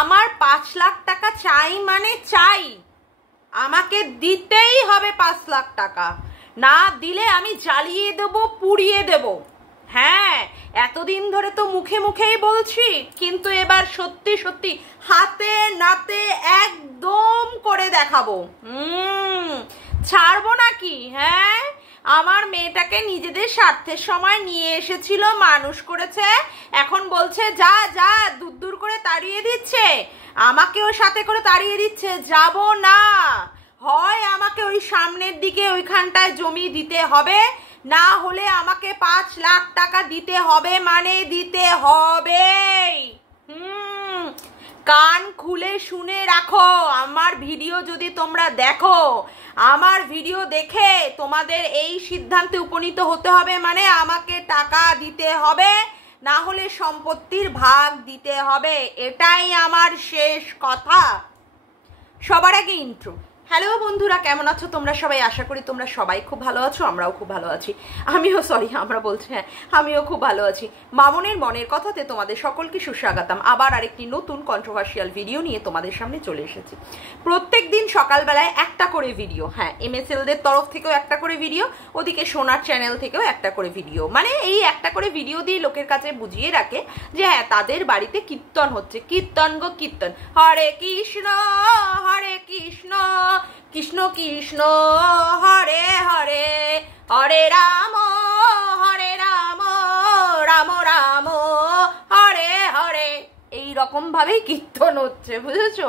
আমার 5 লাখ টাকা চাই মানে চাই, আমাকে দিতেই হবে 5 লাখ টাকা, না দিলে আমি জ্বালিয়ে দেব, পুড়িয়ে দেব। হ্যাঁ, এতদিন ধরে তো মুখে মুখেই বলছি, কিন্তু এবার সত্যি সত্যি হাতে নাতে একদম করে দেখাবো। ছাড়বো নাকি? হ্যাঁ, আমার মেয়েটাকে নিজেদের স্বার্থের সময় নিয়ে এসেছিল, মানুষ করেছে, এখন বলছে যা যা, দূর দূর করে তাড়িয়ে দিচ্ছে, আমাকেও সাথে করে তাড়িয়ে দিচ্ছে। যাব না, হয় আমাকে ওই সামনের দিকে ওইখানটায় জমি দিতে হবে, না হলে আমাকে 5 লাখ টাকা দিতে হবে, মানে দিতে হবে। কান খুলে শুনে রাখো, আমার ভিডিও যদি তোমরা দেখো, আমার ভিডিও দেখে তোমাদের এই সিদ্ধান্তে উপনীত হতে হবে, মানে আমাকে টাকা দিতে হবে, না হলে সম্পত্তির ভাগ দিতে হবে, এটাই আমার শেষ কথা। সবার আগে ইন্ট্রো। হ্যালো বন্ধুরা, কেমন আছো তোমরা সবাই? আশা করি তোমরা সবাই খুব ভালো আছো, আমরাও খুব ভালো আছি। আমরা বলছি হ্যাঁ, আমিও খুব ভালো আছি। মামনের মনের কথাতে তোমাদের সকলকে সুস্বাগতম। আবার আরেকটি নতুন কন্ট্রোভার্সিয়াল ভিডিও নিয়ে তোমাদের সামনে চলে এসেছি। প্রত্যেক দিন সকালবেলায় একটা করে ভিডিও, হ্যাঁ, MSLদের তরফ থেকেও একটা করে ভিডিও, ওদিকে সোনার চ্যানেল থেকেও একটা করে ভিডিও, মানে এই একটা করে ভিডিও দিয়ে লোকের কাছে বুঝিয়ে রাখে যে হ্যাঁ, তাদের বাড়িতে কীর্তন হচ্ছে। কীর্তন গো কীর্তন, হরে কৃষ্ণ কৃষ্ণ কৃষ্ণ হরে হরে, হরে রাম রাম রাম হরে হরে, এই রকম ভাবেই কীর্তন হচ্ছে, বুঝেছো?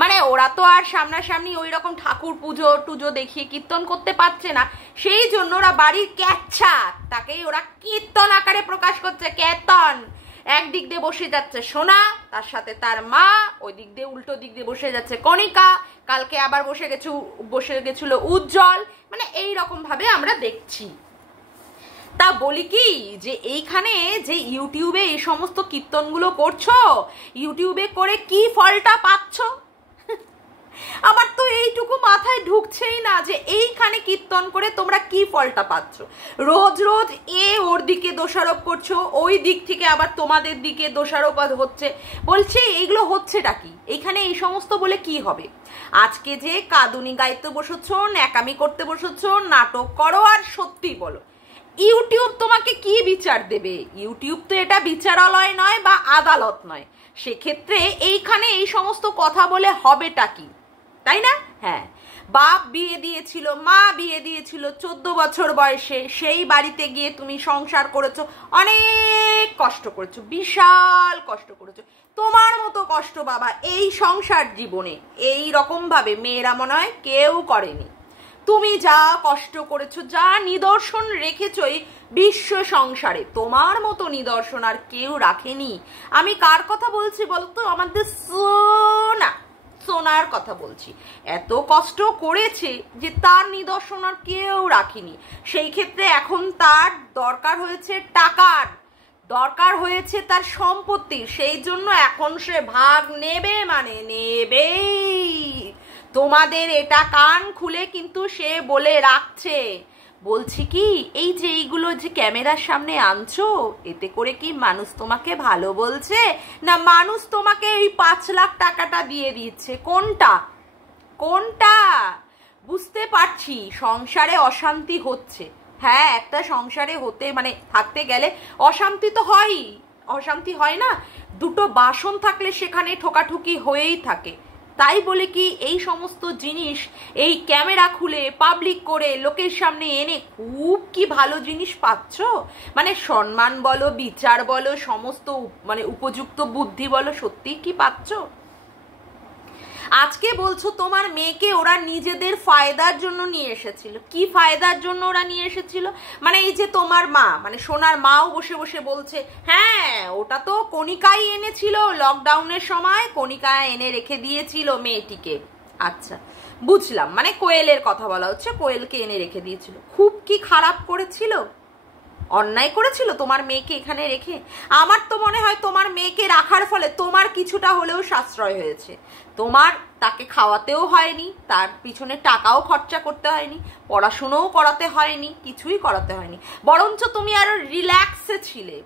মানে ওরা তো আর সামনাসামনি ওই রকম ঠাকুর পুজো টুজো দেখিয়ে কীর্তন করতে পারছে না, সেই জন্য ওরা বাড়ির ক্যাচ্ছা তাকেই ওরা কীর্তন আকারে প্রকাশ করছে। কীর্তন, একদিক দিয়ে বসে যাচ্ছে সোনা, তার সাথে তার মা, ওই দিক দিয়ে উল্টো দিক দিয়ে বসে যাচ্ছে কণিকা, কালকে আবার বসে গেছিল উজ্জ্বল, মানে এই রকম ভাবে আমরা দেখছি। তা বলি কি, যে এইখানে যে ইউটিউবে এই সমস্ত কীর্তনগুলো করছো, ইউটিউবে করে কি ফলটা পাচ্ছ? আমার তো এইটুকু মাথায় ঢুকছেই না যে এইখানে কীর্তন করে তোমরা কি ফলটা পাচ্ছ। রোজ রোজ ওর দিকে দোষারোপ করছো, ওই দিক থেকে আবার তোমাদের দিকে দোষারোপ হচ্ছে। বলছি এইগুলো হচ্ছেটা কি? এইখানে এই সমস্ত বলে কি হবে? আজকে যে কাঁদুনি গাইতে বসেছো, ন্যাকামি করতে বসেছো, নাটক করো, আর সত্যি বলো ইউটিউব তোমাকে কি বিচার দেবে? ইউটিউব তো এটা বিচারালয় নয় বা আদালত নয়, সেক্ষেত্রে এইখানে এই সমস্ত কথা বলে হবেটা কি, তাই না? হ্যাঁ, বাপ বিয়ে দিয়েছিল, মা বিয়ে দিয়েছিল 14 বছর বয়সে, সেই বাড়িতে গিয়ে তুমি সংসার করেছো, অনেক কষ্ট করেছো, বিশাল কষ্ট করেছো। তোমার মতো কষ্ট বাবা এই সংসার জীবনে এই রকম ভাবে মেয়েরা মনে হয় কেউ করেনি। তুমি যা কষ্ট করেছো, যা নিদর্শন রেখেছো এই বিশ্ব সংসারে, তোমার মতো নিদর্শন আর কেউ রাখেনি। আমি কার কথা বলছি বলতো? আমাদের সোনার কথা বলছি। এত কষ্ট করেছে যে তার নিদর্শন আর কেউ রাখেনি। সেই ক্ষেত্রে এখন তার দরকার হয়েছে টাকার, দরকার হয়েছে তার সম্পত্তির, সেই জন্য এখন সে ভাগ নেবে, মানে নেবেই। তোমাদের এটা কান খুলে কিন্তু সে বলে রাখছে। বলছি কি, এই যে এইগুলো যে ক্যামেরার সামনে আনছো, এতে করে কি মানুষ তোমাকে ভালো বলছে, না মানুষ তোমাকে এই 5 লাখ টাকাটা দিয়ে দিচ্ছে? কোনটা বুঝতে পারছি। সংসারে অশান্তি হচ্ছে, হ্যাঁ, একটা সংসারে হতে মানে থাকতে গেলে অশান্তি তো হয়ই, অশান্তি হয় না? দুটো বাসন থাকলে সেখানে ঠোকাঠুকি হয়েই থাকে। তাই বলে কি এই সমস্ত জিনিস এই ক্যামেরা খুলে পাবলিক করে লোকের সামনে এনে খুব কি ভালো জিনিস পাচ্ছ? মানে সম্মান বলো, বিচার বলো, সমস্ত মানে উপযুক্ত বুদ্ধি বলো, সত্যি কি পাচ্ছ? আজকে বলছো তোমার মেয়েকে ওরা নিজেদের ফায়দার জন্য নিয়ে এসেছিল। কি ফায়দার জন্য ওরা নিয়ে এসেছিল? মানে এই যে তোমার মা, মানে সোনার মাও বসে বসে বলছে হ্যাঁ ওটা তো কণিকাই এনেছিল, লকডাউনের সময় কণিকা এনে রেখে দিয়েছিল মেয়েটিকে। আচ্ছা বুঝলাম, মানে কোয়েলের কথা বলা হচ্ছে, কোয়েলকে এনে রেখে দিয়েছিল। খুব কি খারাপ করেছিল, অন্যায় করেছিল তোমার মেয়েকে এখানে রেখে? আমার তো মনে হয় তোমার মেয়েকে রাখার ফলে তোমার কিছুটা হলেও সাশ্রয় হয়েছে। তোমার তাকে খাওয়াতেও হয়নি, তার পিছনে টাকাও খরচা করতে হয়নি, পড়াশুনোও করাতে হয়নি, কিছুই করাতে হয়নি, বরঞ্চ তুমি আরো রিল্যাক্সে ছিলে।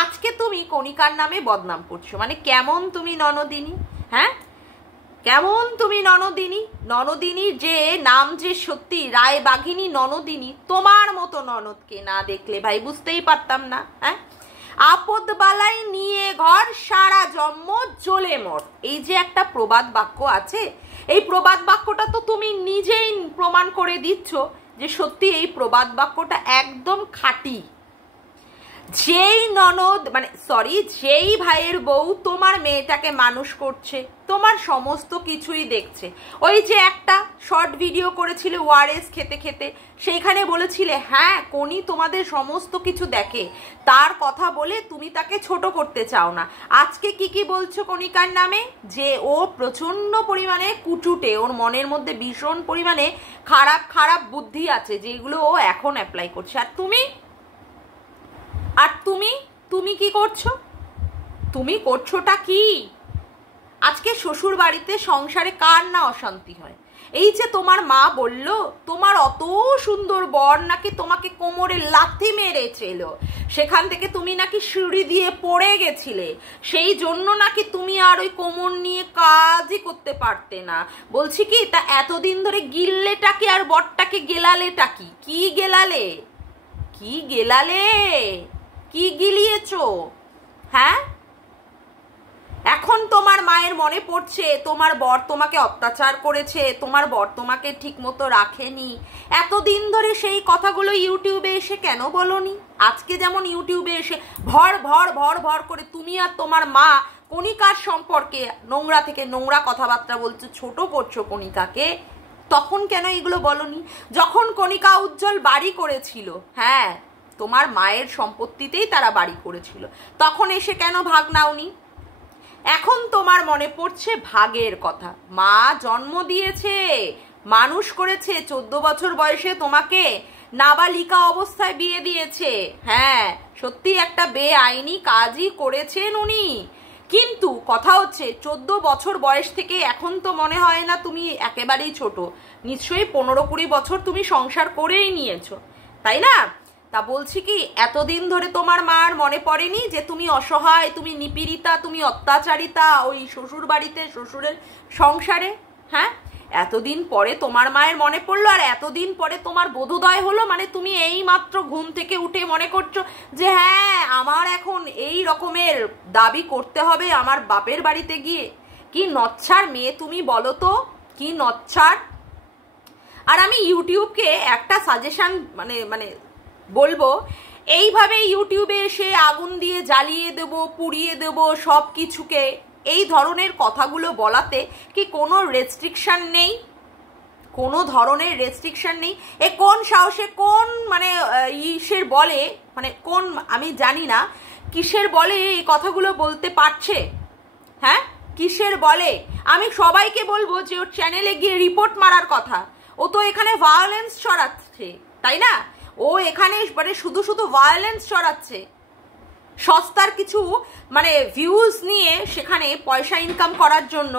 আজকে তুমি কণিকার নামে বদনাম করছো, মানে কেমন তুমি ননদিনী, হ্যাঁ কেমন তুমি ননদিনী। ননদিনীর যে নাম যে সত্যি রায়বাঘিনী ননদিনী, তোমার মতো ননদকে না দেখলে ভাই বুঝতেই পারতাম না। হ্যাঁ, আপদ বালাই নিয়ে ঘর সারা জন্ম জ্বলে মর, এই যে একটা প্রবাদ বাক্য আছে, এই প্রবাদ বাক্যটা তো তুমি নিজেই প্রমাণ করে দিচ্ছ যে সত্যি এই প্রবাদ বাক্যটা একদম খাঁটি। যেই ননদ মানে সরি যেই ভাইয়ের বউ তোমার মেয়েটাকে মানুষ করছে, তোমার সমস্ত কিছুই দেখছে, ওই যে একটা শর্ট ভিডিও করেছিলে ওআরএস খেতে খেতে, সেইখানে বলেছিলে হ্যাঁ কোনি তোমাদের সমস্ত কিছু দেখে, তার কথা বলে তুমি তাকে ছোট করতে চাও না। আজকে কি বলছো কণিকার নামে, যে ও প্রচন্ড পরিমাণে কুটুটে, ওর মনের মধ্যে ভীষণ পরিমাণে খারাপ খারাপ বুদ্ধি আছে যেগুলো ও এখন অ্যাপ্লাই করছে। আর তুমি কি করছো, তুমি করছোটা কি? আজকে শ্বশুর বাড়িতে সংসারে কার না অশান্তি হয়। এই যে তোমার মা বলল তোমার অত সুন্দর বর নাকি তোমাকে কোমরে লাথি মেরেছিল, সেখান থেকে তুমি নাকি সিঁড়ি দিয়ে পড়ে গেছিলে, সেই জন্য নাকি তুমি আর ওই কোমর নিয়ে কাজই করতে পারতে না। বলছি কি তা এতদিন ধরে গিললেটাকে আর বরটাকে গেলালেটা কি, কি গেলালে, কি গেলালে, কি গিলিয়েছো? হ্যাঁ, এখন তোমার মায়ের মনে পড়ছে তোমার বর তোমাকে অত্যাচার করেছে, তোমার বর তোমাকে ঠিক মতো রাখেনি, এতদিন ধরে সেই কথাগুলো ইউটিউবে এসে কেন বলনি? আজকে যেমন ইউটিউবে এসে ভর ভর ভর ভর করে তুমি আর তোমার মা কণিকার সম্পর্কে নোংরা থেকে নোংরা কথাবার্তা বলছো, ছোট করছো কণিকাকে, তখন কেন এগুলো বলনি? যখন কণিকা উজ্জ্বল বাড়ি করেছিল, হ্যাঁ তোমার মায়ের সম্পত্তিতেই তারা বাড়ি করেছিল, তখন এসে কেন ভাগ নাওনি? এখন তোমার মনে পড়ছে ভাগের কথা। মা জন্ম দিয়েছে, মানুষ করেছে, 14 বছর বয়সে তোমাকে নাবালিকা অবস্থায় বিয়ে দিয়েছে, হ্যাঁ সত্যি একটা বেআইনি কাজই করেছেন উনি, কিন্তু কথা হচ্ছে 14 বছর বয়স থেকে এখন তো মনে হয় না তুমি একেবারেই ছোট, নিশ্চয়ই 15-20 বছর তুমি সংসার করেই নিয়েছো, তাই না? তা বলছি কি এতদিন ধরে তোমার মার মনে পড়েনি যে তুমি অসহায়, তুমি নিপীড়িতা, তুমি অত্যাচারিতা ওই শ্বশুর বাড়িতে, শ্বশুরের সংসারে? হ্যাঁ, এতদিন পরে তোমার মায়ের মনে পড়লো, আর এতদিন পরে তোমার বোধোদয় হলো, মানে তুমি এই মাত্র ঘুম থেকে উঠে মনে করছো যে হ্যাঁ আমার এখন এই রকমের দাবি করতে হবে আমার বাপের বাড়িতে গিয়ে। কি নচ্ছার মেয়ে তুমি বলো তো, কি নচ্ছার। আর আমি ইউটিউবকে একটা সাজেশন মানে বলবো, এইভাবে ইউটিউবে এসে আগুন দিয়ে জ্বালিয়ে দেব, পুড়িয়ে দেব সব কিছুকে, এই ধরনের কথাগুলো বলাতে কি কোনো রেস্ট্রিকশন নেই? কোনো ধরনের রেস্ট্রিকশন নেই? এ কোন সাহসে, কোন মানে ইসের বলে, মানে কোন আমি জানি না কিসের বলে এই কথাগুলো বলতে পারছে? হ্যাঁ কিসের বলে? আমি সবাইকে বলবো যে ওর চ্যানেলে গিয়ে রিপোর্ট মারার কথা, ও তো এখানে ভায়োলেন্স ছড়াচ্ছে, তাই না? ও এখানে মানে শুধু শুধু ভায়োলেন্স ছড়াচ্ছে, সস্তার কিছু মানে ভিউজ নিয়ে সেখানে পয়সা ইনকাম করার জন্য,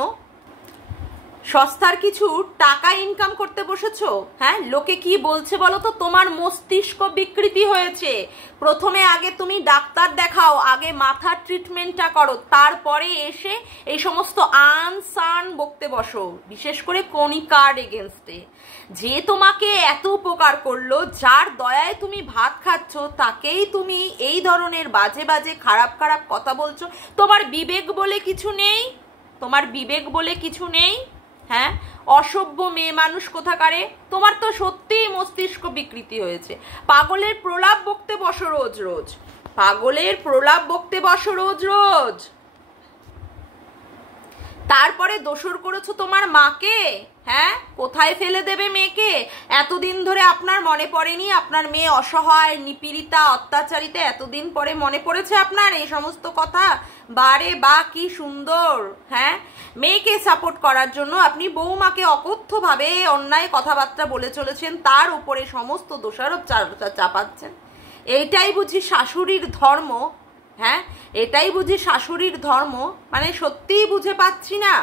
সস্তার কিছু টাকা ইনকাম করতে বসেছো। হ্যাঁ, লোকে কি বলছে বলো তো, তোমার মস্তিষ্ক বিকৃতি হয়েছে, প্রথমে আগে তুমি ডাক্তার দেখাও, আগে মাথার ট্রিটমেন্টটা করো, তারপরে এসে এই সমস্ত আনসান বকতে বসো, বিশেষ করে কণিকার এগেনস্টে। যে তোমাকে এত উপকার করলো, যার দয়ায় তুমি ভাত খাচ্ছ, তাকেই তুমি এই ধরনের বাজে বাজে খারাপ খারাপ কথা বলছো। তোমার বিবেক বলে কিছু নেই, তোমার বিবেক বলে কিছু নেই। হ্যাঁ, অসভ্য মেয়ে মানুষ কোথাকারে, তোমার তো সত্যিই মস্তিষ্ক বিকৃতি হয়েছে। পাগলের প্রলাপ বকতে বসো রোজ রোজ, পাগলের প্রলাপ বকতে বসো রোজ রোজ, তারপরে দোষর করেছো তোমার মাকে। হ্যাঁ, কোথায় ফেলে দেবে মেয়েকে? এতদিন ধরে আপনার মনে পড়েনি আপনার মেয়ে অসহায়, নিপীড়িতা, অত্যাচারিতা, এতদিন পরে মনে পড়েছে আপনার এই সমস্ত কথা? বারে বা কি সুন্দর। হ্যাঁ, মেয়েকে সাপোর্ট করার জন্য আপনি বৌমাকে অকথ্যভাবে অন্যায় কথাবার্তা বলে চলেছেন, তার উপরে সমস্ত দোষারোপ চাপাচ্ছেন। এইটাই বুঝি শাশুড়ির ধর্ম? হ্যাঁ, এটাই বুঝি শাশুড়ির ধর্ম? মানে সত্যিই বুঝে পাচ্ছি না।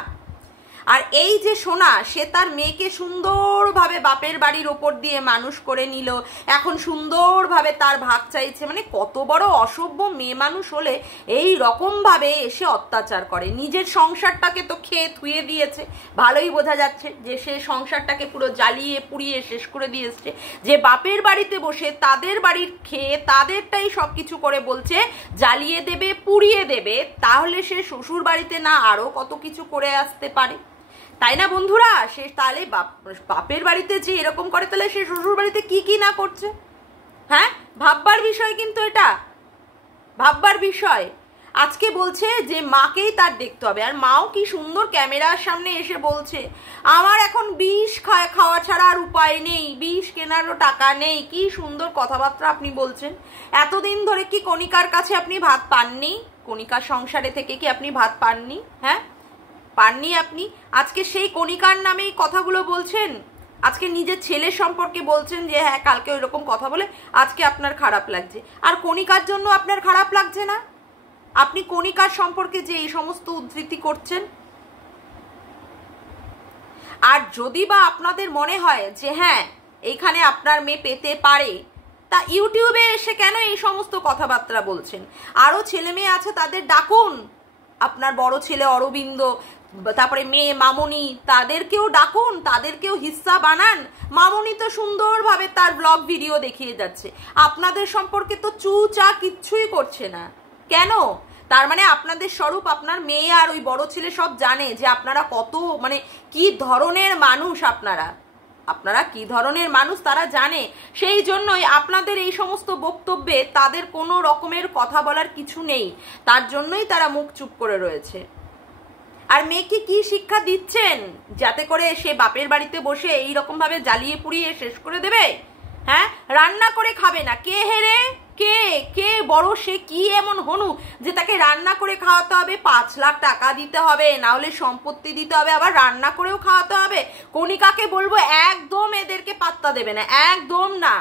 আর এই যে সোনা, সে তার মেয়েকে সুন্দরভাবে বাপের বাড়ির ওপর দিয়ে মানুষ করে নিল, এখন সুন্দরভাবে তার ভাগ চাইছে। মানে কত বড় অসভ্য মেয়ে মানুষ হলে এই রকমভাবে এসে অত্যাচার করে। নিজের সংসারটাকে তো খেয়ে থুয়ে দিয়েছে, ভালোই বোঝা যাচ্ছে যে সে সংসারটাকে পুরো জ্বালিয়ে পুড়িয়ে শেষ করে দিয়েছে। যে বাপের বাড়িতে বসে তাদের বাড়ির খেয়ে তাদেরটাই সব কিছু করে বলছে জ্বালিয়ে দেবে পুড়িয়ে দেবে, তাহলে সে শ্বশুর বাড়িতে না আরো কত কিছু করে আসতে পারে, তাই না বন্ধুরা? সে তাহলে বাপের বাড়িতে যে এরকম করে, তাহলে সে শ্বশুর বাড়িতে কি কি না করছে। হ্যাঁ, ভাববার বিষয়, কিন্তু এটা ভাববার বিষয়। আজকে বলছে যে মাকেই তার দেখতে হবে, আর মাও কি সুন্দর ক্যামেরার সামনে এসে বলছে আমার এখন বিষ খাওয়া ছাড়া আর উপায় নেই, বিষ কেনারও টাকা নেই। কি সুন্দর কথাবার্তা আপনি বলছেন। এতদিন ধরে কি কণিকার কাছে আপনি ভাত পাননি? কণিকার সংসারে থেকে কি আপনি ভাত পাননি? হ্যাঁ, পাননি আপনি। আজকে সেই কণিকার নামেই কথাগুলো বলছেন, আজকে নিজের ছেলের সম্পর্কে বলছেন যে হ্যাঁ কালকে ওই রকম কথা বলে আজকে আপনার খারাপ লাগছে, আর কণিকার জন্য আপনার খারাপ লাগছে না? আপনি কণিকার সম্পর্কে যে এই সমস্ত উদ্ধৃতি করছেন। আর যদি বা আপনাদের মনে হয় যে হ্যাঁ এইখানে আপনার মেয়ে পেতে পারে, তা ইউটিউবে এসে কেন এই সমস্ত কথাবার্তা বলছেন? আরো ছেলে মেয়ে আছে, তাদের ডাকুন। আপনার বড় ছেলে অরবিন্দ, তারপরে মেয়ে মামনি, তাদেরকেও ডাকুন, তাদেরকেও হিস্সা বানান। মামনি তো সুন্দরভাবে তার ব্লগ ভিডিও দেখিয়ে যাচ্ছে, আপনাদের সম্পর্কে তো চু চা কিচ্ছুই করছে না। কেন? তার মানে আপনাদের স্বরূপ আপনার মেয়ে আর ওই বড় ছেলে সব জানে যে আপনারা কত মানে কি ধরনের মানুষ, আপনারা কি ধরনের মানুষ তারা জানে। সেই জন্যই আপনাদের এই সমস্ত বক্তব্যে তাদের কোনো রকমের কথা বলার কিছু নেই, তার জন্যই তারা মুখ চুপ করে রয়েছে। আর মেয়েকে কি শিক্ষা দিচ্ছেন যাতে করে সে বাপের বাড়িতে বসে এই রকম ভাবে জ্বালিয়ে পুড়িয়ে শেষ করে দেবে? হ্যাঁ, রান্না করে খাবে না। কে হেরে কে কে বড়, সে কি এমন হনু যে তাকে রান্না করে খাওয়াতে হবে, 5 লাখ টাকা দিতে হবে, না হলে সম্পত্তি দিতে হবে, আবার রান্না করেও খাওয়াতে হবে? কণিকাকে বলবো একদম এদেরকে পাত্তা দেবে না, একদম না।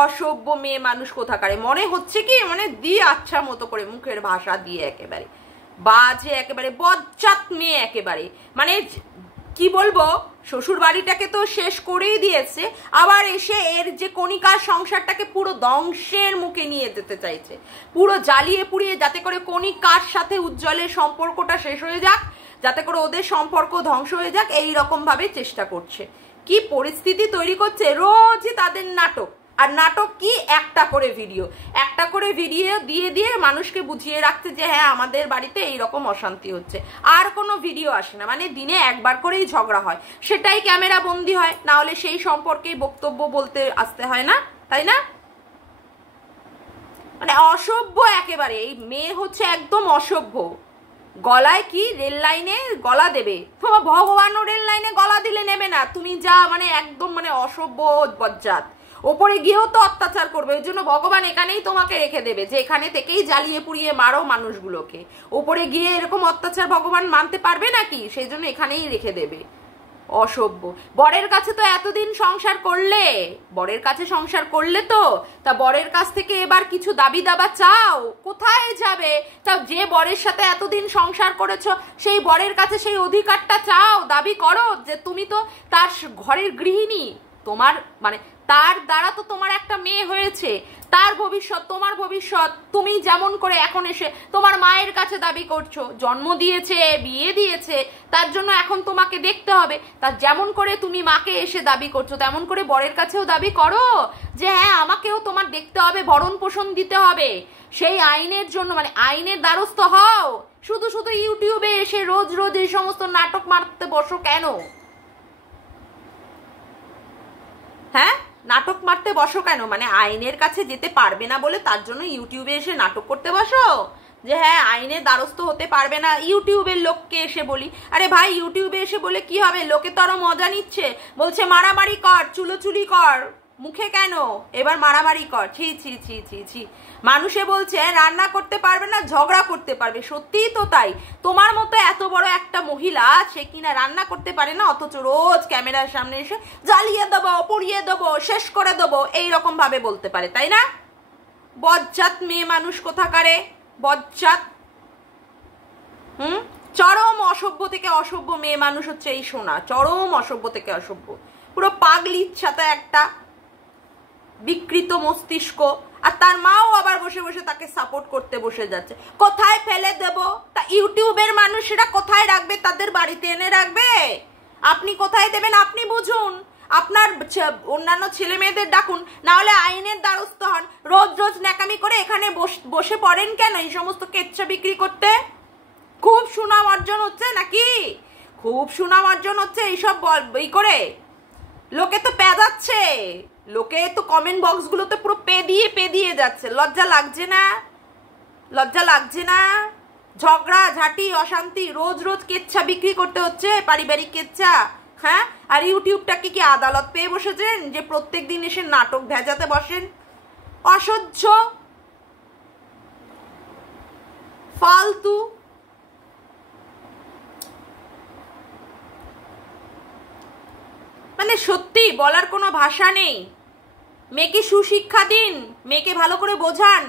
অসভ্য মেয়ে মানুষ কোথাকারে। মনে হচ্ছে কি মানে দিয়ে আচ্ছা মতো করে মুখের ভাষা দিয়ে একেবারে বাজে, একেবারে বজ্জাত মেয়ে একেবারে। মানে কি বলবো, শ্বশুর বাড়িটাকে তো শেষ করেই দিয়েছে, আবার এসে এর যে কণিকার সংসারটাকে পুরো ধ্বংসের মুখে নিয়ে যেতে চাইছে, পুরো জ্বালিয়ে পুড়িয়ে, যাতে করে কণিকার সাথে উজ্জ্বলের সম্পর্কটা শেষ হয়ে যাক, যাতে করে ওদের সম্পর্ক ধ্বংস হয়ে যাক, এই রকম ভাবে চেষ্টা করছে। কি পরিস্থিতি তৈরি করছে, রোজই তাদের নাটক। আর নাটক কি, একটা করে ভিডিও দিয়ে দিয়ে মানুষকে বুঝিয়ে রাখতে যে হ্যাঁ আমাদের বাড়িতে এইরকম অশান্তি হচ্ছে। আর কোনো ভিডিও আসে না, মানে দিনে একবার করেই ঝগড়া হয়, সেটাই ক্যামেরা বন্দি হয়, না হলে সেই সম্পর্কেই বক্তব্য বলতে আসতে হয় না, তাই না? মানে অসভ্য একেবারে। এই মেয়ে হচ্ছে একদম অসভ্য। গলায় কি রেল লাইনে গলা দেবে? তোমার ভগবানও রেল লাইনে গলা দিলে নেবে না। তুমি যা মানে একদম মানে অসভ্য বজ্জাত। ওপরে গিয়েও তো অত্যাচার করবে, ওই জন্য ভগবান এখানেই তোমাকে রেখে দেবে যে এখানে থেকেই জ্বালিয়ে পুড়িয়ে মারো মানুষগুলোকে। ওপরে গিয়ে এরকম অত্যাচার ভগবান মানতে পারবে নাকি? সেই জন্য এখানেই রেখে দেবে। অসভ্য। বরের কাছে তো এতদিন সংসার করলে, বরের কাছে সংসার করলে তো, তা বরের কাছ থেকে এবার কিছু দাবি দাবা চাও, কোথায় যাবে? তা যে বরের সাথে এতদিন সংসার করেছো সেই বরের কাছে সেই অধিকারটা চাও, দাবি করো যে তুমি তো তার ঘরের গৃহিণী, তোমার মানে তার দ্বারা তো তোমার একটা মেয়ে হয়েছে, তার ভবিষ্যৎ, তোমার ভবিষ্যৎ। তুমি যেমন করে এখন এসে তোমার মায়ের কাছে দাবি করছো, জন্ম দিয়েছে, বিয়ে দিয়েছে, তার জন্য এখন তোমাকে দেখতে হবে, তার যেমন করে তুমি মাকে এসে দাবি করছো তেমন করে বরের কাছেও দাবি করো যে হ্যাঁ আমাকেও তোমার দেখতে হবে, ভরণ পোষণ দিতে হবে। সেই আইনের জন্য মানে আইনের দ্বারস্থ হও। শুধু শুধু ইউটিউবে এসে রোজ রোজ এই সমস্ত নাটক মারতে বসো কেন? হ্যাঁ, নাটক মারতে বসো কেন? মানে আইনের কাছে যেতে পারবে না বলে তার জন্য ইউটিউবে এসে নাটক করতে বসো যে হ্যাঁ আইনের দ্বারস্থ হতে পারবে না। ইউটিউবের লোককে এসে বলি, আরে ভাই ইউটিউবে এসে বলে কি হবে? লোকে তো আরো মজা নিচ্ছে, বলছে মারামারি কর, চুলোচুলি কর, মুখে কেন এবার মারামারি কর। ছি ছি ছি ছি ছি। মানুষে বলছে রান্না করতে পারবে না, ঝগড়া করতে পারবে। সত্যিই তো তাই। তোমার মতো এত বড় একটা মহিলা, সে কিনা রান্না করতে পারে না, অথচ রোজ ক্যামেরার সামনে এসে জ্বালিয়ে দেবো, পুড়িয়ে দেবো, শেষ করে দেবো, এইরকম ভাবে বলতে পারে, তাই না? বজ্জাত মেয়ে মানুষ কোথাকারে, বজ্জাত। চরম অসভ্য থেকে অসভ্য মেয়ে মানুষ হচ্ছে এই সোনা, চরম অসভ্য থেকে অসভ্য, পুরো পাগলির সাথে একটা বিকৃত মস্তিষ্ক। আর তার মাও আবার বসে বসে তাকে সাপোর্ট করতে বসে যাচ্ছে। কোথায় ফেলে দেব? তা ইউটিউবের মানুষেরা কোথায় রাখবে? তাদের বাড়িতে এনে রাখবে? আপনি কোথায় দেবেন আপনি বুঝুন। আপনার অন্যান্য ছেলে মেয়েদের ডাকুন, না হলে আইনের দ্বারস্থ হন। রোজ রোজ ন্যাকামি করে এখানে বসে পড়েন কেন এই সমস্ত কেচ্ছা বিক্রি করতে? খুব সুনাম অর্জন হচ্ছে নাকি? খুব সুনাম অর্জন হচ্ছে এইসব বই করে? লোকে তো পেদাচ্ছে, লোকে তো কমেন্ট বক্স গুলোতে পুরো পেদিয়ে যাচ্ছে। লজ্জা লাগছে না? লজ্জা লাগছে না? ঝগড়া ঝাঁটি অশান্তি, রোজ রোজ কেচ্ছা বিক্রি করতে হচ্ছে, পারিবারিক কেচ্ছা। হ্যাঁ, আর ইউটিউবটাকে কি আদালত পেয়ে বসেছেন যে প্রত্যেক দিন এসে নাটক ভেজাতে বসেন? অসহ্য, ফালতু। মানে সত্যি বলার কোনো ভাষা নেই। মেয়েকে সুশিক্ষা দিন, মেয়েকে ভালো করে বোঝান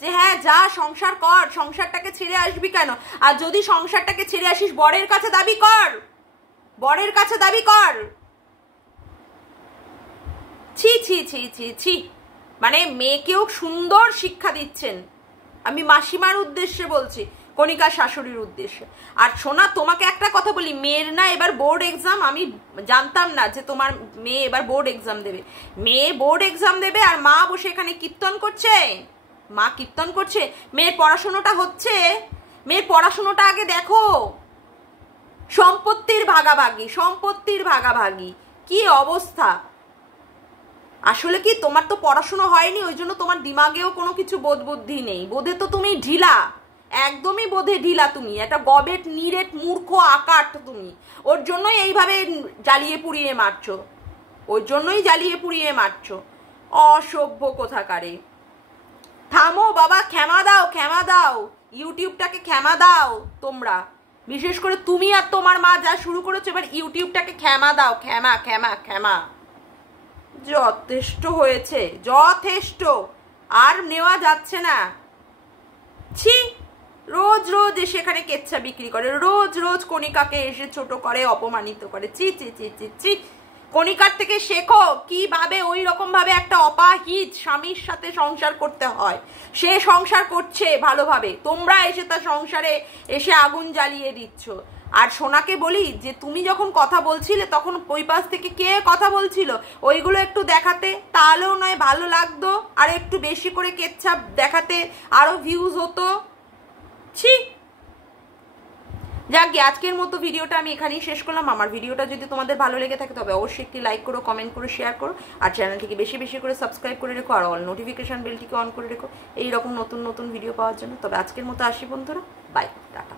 যে হ্যাঁ যা সংসার কর, সংসারটাকে ছেড়ে আসবি কেন? আর যদি সংসারটাকে ছেড়ে আসিস বরের কাছে দাবি কর, বরের কাছে দাবি কর। ছি ছি ছি ছি ছি। মানে মেয়েকেও সুন্দর শিক্ষা দিচ্ছেন। আমি মাসিমার উদ্দেশ্যে বলছি, কণিকা শাশুড়ির উদ্দেশ্যে। আর সোনা, তোমাকে একটা কথা বলি, মেয়ের না এবার বোর্ড এক্সাম। আমি জানতাম না যে তোমার মেয়ে এবার বোর্ড এক্সাম দেবে। মেয়ে বোর্ড এক্সাম দেবে আর মা বসে এখানে কীর্তন করছে। মা কীর্তন করছে। মেয়ের পড়াশোনাটা হচ্ছে, মেয়ের পড়াশোনাটা আগে দেখো। সম্পত্তির ভাগাভাগি, সম্পত্তির ভাগাভাগি, কি অবস্থা! আসলে কি তোমার তো পড়াশোনা হয়নি, ওই জন্য তোমার দিমাগেও কোনো কিছু বোধ বুদ্ধি নেই। বোধে তো তুমি ঢিলা, একদমই বোধে ঢিলা। তুমি একটা গবেট নিরেট মূর্খ আকাট তুমি। ওর জন্যই এইভাবে জ্বালিয়ে পুড়িয়ে মারছো, ওর জন্যই জ্বালিয়ে পুড়িয়ে মারছো। অসভ্য কোথাকারে। থামো বাবা, ক্ষমা দাও, ক্ষমা দাও, ইউটিউবটাকে ক্ষমা দাও তোমরা। বিশেষ করে তুমি আর তোমার মা যা শুরু করেছো, এবার ইউটিউবটাকে ক্ষমা দাও। ক্ষমা ক্ষমা ক্ষমা, যথেষ্ট হয়েছে, যথেষ্ট। আর নেওয়া যাচ্ছে না। ছি, রোজ রোজ এসে এখানে কেচ্ছা বিক্রি করে, রোজ রোজ কণিকাকে এসে ছোট করে, অপমানিত করে। ছি ছি ছি ছি ছি। কণিকার থেকে শেখো কিভাবে ওই রকম ভাবে একটা অপাহিত স্বামীর সাথে সংসার করতে হয়। সে সংসার করছে ভালোভাবে, তোমরা এসে তার সংসারে এসে আগুন জ্বালিয়ে দিচ্ছ। আর সোনাকে বলি যে তুমি যখন কথা বলছিলে তখন ওই পাশ থেকে কে কথা বলছিল, ওইগুলো একটু দেখাতে, তাহলেও নয় ভালো লাগতো। আর একটু বেশি করে কেচ্ছা দেখাতে, আরো ভিউজ হতো। ছি। যাক, আজকের মতো ভিডিওটা আমি এখানেই শেষ করলাম। আমার ভিডিওটা যদি তোমাদের ভালো লেগে থাকে তবে অবশ্যই একটি লাইক করো, কমেন্ট করো, শেয়ার করো। আর চ্যানেলটিকে বেশি বেশি করে সাবস্ক্রাইব করে রেখো, আর অল নোটিফিকেশন বেলটিকে অন করে রেখো এইরকম নতুন নতুন ভিডিও পাওয়ার জন্য। তবে আজকের মতো আসি বন্ধুরা, বাই, টাটা।